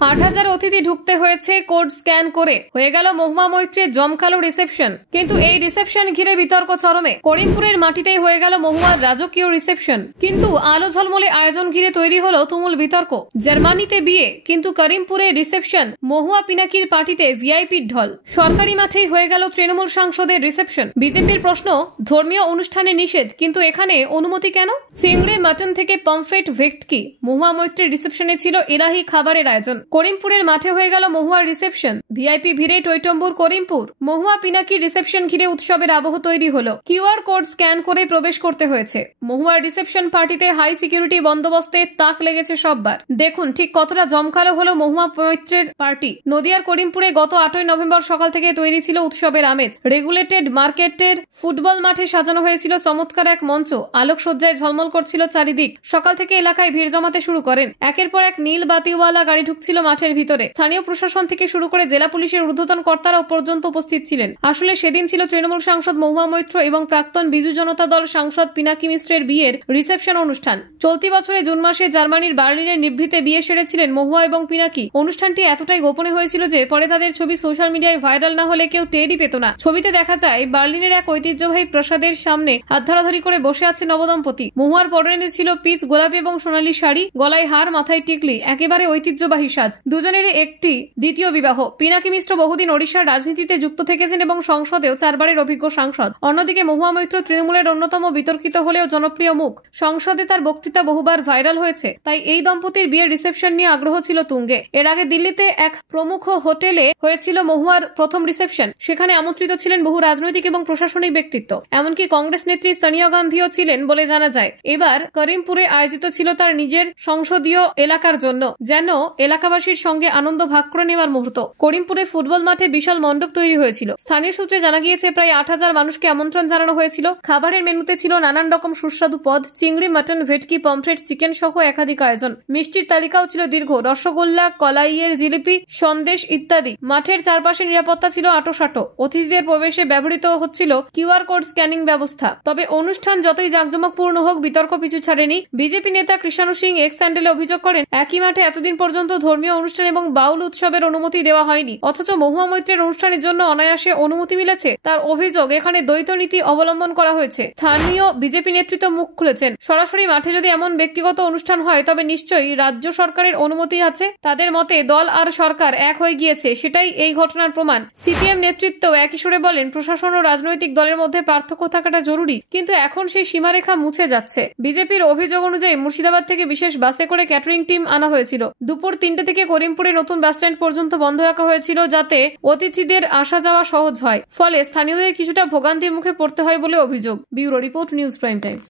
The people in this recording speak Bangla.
8,000 অতিথি ঢুকতে হয়েছে কোড স্ক্যান করে। হয়ে গেল মহুয়া মৈত্রের জমকালো রিসেপশন। কিন্তু এই রিসেপশন ঘিরে বিতর্ক চরমে। করিমপুরের মাটিতেই হয়ে গেল মহুয়ার রাজকীয় রিসেপশন, কিন্তু আলো ঝলমলে আয়োজন ঘিরে তৈরি হলো তুমুল বিতর্ক। জার্মানিতে বিয়ে, কিন্তু করিমপুরে রিসেপশন। মহুয়া পিনাকির পার্টিতে ভিআইপির ঢল। সরকারি মাঠেই হয়ে গেল তৃণমূল সাংসদের রিসেপশন। বিজেপির প্রশ্ন, ধর্মীয় অনুষ্ঠানে নিষেধ, কিন্তু এখানে অনুমতি কেন? চিংড়ি মাটন থেকে পমফ্রেট ভেটকি, মহুয়া মৈত্রের রিসেপশনে ছিল এলাহি খাবারের আয়োজন। করিমপুরের মাঠে হয়ে গেল মহুয়ার রিসেপশন। ভিআইপি ভিড়ে টইটম্বুর করিমপুর। মহুয়া পিনাকির রিসেপশন ঘিরে উৎসবের আবহ তৈরি হলো। কিউআর কোড স্ক্যান করে প্রবেশ করতে হয়েছে। মহুয়ার রিসেপশন পার্টিতে হাই সিকিউরিটি বন্দোবস্তে তাক লেগেছে সববার। দেখুন ঠিক কতটা জমকালো হলো মহুয়া মৈত্রের পার্টি। নদিয়ার করিমপুরে গত 8ই নভেম্বর সকাল থেকে তৈরি ছিল উৎসবের আমেজ। রেগুলেটেড মার্কেটের ফুটবল মাঠে সাজানো হয়েছিল চমৎকার এক মঞ্চ। আলোকসজ্জায় ঝলমল করছিল চারিদিক। সকাল থেকে এলাকায় ভিড় জমাতে শুরু করেন। একের পর এক নীল বাতিওয়ালা গাড়ি ঢুকছিল মাঠের ভিতরে। স্থানীয় প্রশাসন থেকে শুরু করে জেলা পুলিশের ঊর্ধ্বতন কর্তারাও পর্যন্ত উপস্থিত ছিলেন। আসলে সেদিন ছিল তৃণমূল সাংসদ মহুয়া মৈত্র এবং প্রাক্তন বিজু জনতা দল সাংসদ পিনাকি মিশ্রের বিয়ের রিসেপশন অনুষ্ঠান। চলতি বছরে জুন মাসে জার্মানির বার্লিনের নিভৃতে বিয়ে সেরেছিলেন মহুয়া এবং পিনাকি। অনুষ্ঠানটি এতটাই গোপনে হয়েছিল যে পরে তাদের ছবি সোশ্যাল মিডিয়ায় ভাইরাল না হলে কেউ টেরই পেত না। ছবিতে দেখা যায় বার্লিনের এক ঐতিহ্যবাহী প্রাসাদের সামনে হাত ধরাধরি করে বসে আছে নবদম্পতি। মহুয়ার পরনে ছিল পিচ গোলাপি এবং সোনালী শাড়ি, গলায় হার, মাথায় টিকলি, একেবারে ঐতিহ্যবাহী সাজ। দুজনের একটি দ্বিতীয় বিবাহ। পিনাকি মিশ্র বহুদিন ওড়িশার রাজনীতিতে যুক্ত থেকেছেন এবং সংসদেও 4 বারের অভিজ্ঞ সাংসদ। অন্যদিকে মহুয়া মৈত্র তৃণমূলের অন্যতম বিতর্কিত হলেও জনপ্রিয় মুখ। সংসদে তার বক্তৃতা বহুবার ভাইরাল হয়েছে। তাই এই দম্পতির বিয়ের রিসেপশন নিয়ে আগ্রহ ছিল তুঙ্গে। এর আগে দিল্লিতে এক প্রমুখ হোটেলে হয়েছিল মহুয়ার প্রথম রিসেপশন। সেখানে আমন্ত্রিত ছিলেন বহু রাজনৈতিক এবং প্রশাসনিক ব্যক্তিত্ব। এমনকি কংগ্রেস নেত্রী সোনিয়া গান্ধীও ছিলেন বলে জানা যায়। এবার করিমপুরে আয়োজিত ছিল তার নিজের সংসদীয় এলাকার জন্য, যেন এলাকাবাসীর সঙ্গে আনন্দ ভাগ করে নেওয়ার মুহূর্ত। করিমপুরে ফুটবল মাঠে বিশাল মণ্ডপ তৈরি হয়েছিল। স্থানীয় সূত্রে জানা গিয়েছে প্রায় 8,000 মানুষকে আমন্ত্রণ জানানো হয়েছিল। খাবারের মেনুতে ছিল নানান রকম সুস্বাদু পদ, চিংড়ি, মাটন, ভেটকি, পমফ্রেট, চিকেন সহ একাধিক আয়োজন। মিষ্টির তালিকাও ছিল দীর্ঘ, রসগোল্লা, কলাইয়ের জিলিপি, সন্দেশ ইত্যাদি। মাঠের চারপাশে নিরাপত্তা ছিল আঁটোসাঁটো। অতিথিদের প্রবেশে ব্যবহৃত হচ্ছিল কিউআর কোড স্ক্যানিং ব্যবস্থা। তবে অনুষ্ঠান যতই জাঁকজমকপূর্ণ হোক, বিতর্ক পিছু ছাড়েনি। বিজেপি নেতা কৃষাণু সিং এক্স হ্যান্ডেলে অভিযোগ করেন, একই মাঠে এতদিন পর্যন্ত ধর্মীয় অনুষ্ঠান এবং বাউল উৎসবের অনুমতি দেওয়া হয়নি, অথচ মহুয়া মৈত্রের অনুষ্ঠানের জন্য অনায়াসে অনুমতি মিলেছে। তার অভিযোগ, এখানে দ্বৈত নীতি অবলম্বন করা হয়েছে। স্থানীয় বিজেপি নেতৃত্ব মুখ খুলেছেন। সরাসরি মাঠে যদি এমন ব্যক্তিগত অনুষ্ঠান হয় তবে নিশ্চয়ই রাজ্য সরকারের অনুমতি আছে। তাদের মতে দল আর সরকার এক হয়ে গিয়েছে, সেটাই এই ঘটনার প্রমাণ। সিপিএম নেতৃত্ব একই সুরে বলেন, প্রশাসন ও রাজনৈতিক দলের মধ্যে পার্থক্য থাকাটা জরুরি, কিন্তু এখন সেই সীমারেখা মুছে যাচ্ছে। বিজেপির অভিযোগ অনুযায়ী মুর্শিদাবাদ থেকে বিশেষ বাসে করে ক্যাটারিং টিম আনা হয়েছিল। দুপুর 3টে থেকে করিমপুরে নতুন বাসস্ট্যান্ড পর্যন্ত বন্ধ রাখা হয়েছিল, যাতে অতিথিদের আসা যাওয়া সহজ হয়। ফলে স্থানীয়দের কিছুটা ভোগান্তির মুখে পড়তে হয় বলে অভিযোগ। Bureau report, news prime Times.